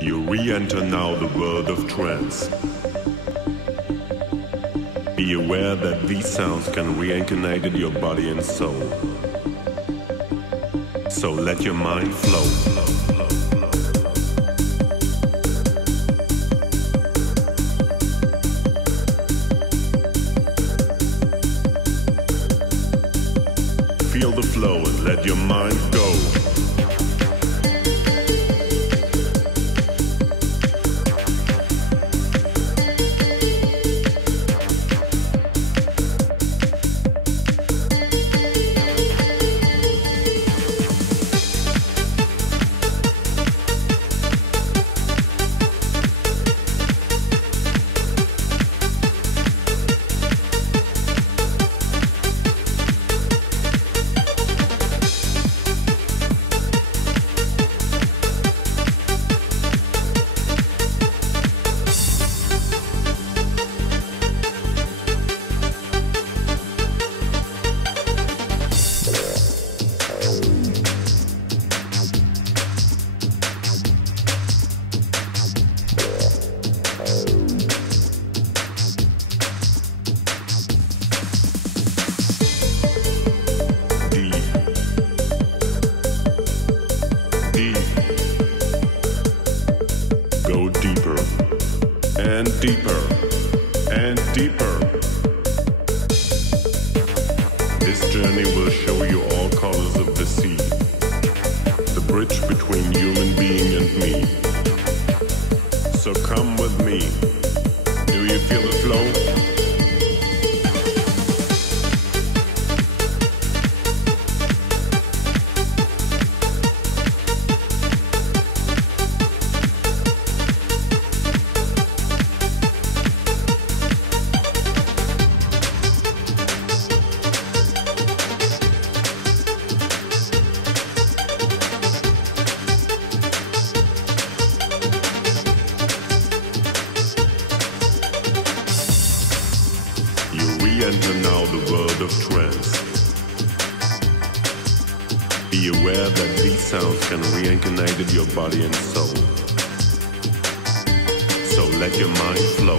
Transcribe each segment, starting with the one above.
You re-enter now the world of trance. Be aware that these sounds can reincarnate in your body and soul. So let your mind flow. Feel the flow and let your mind go. Go deeper and deeper and deeper. This journey will show you all colors of the sea, the bridge between human being and me. So come with me. Do you feel the flow? Re-enter now the world of trance. Be aware that these sounds can reincarnate in your body and soul. So let your mind flow.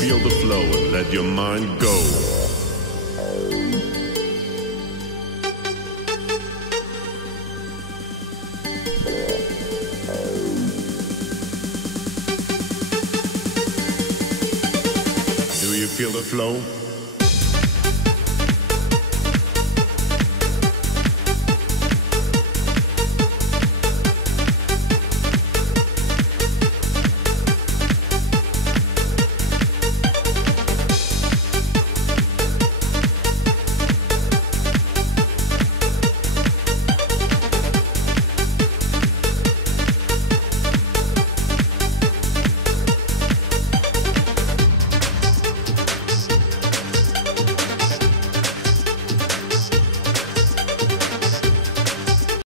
Feel the flow and let your mind go. Do you feel the flow?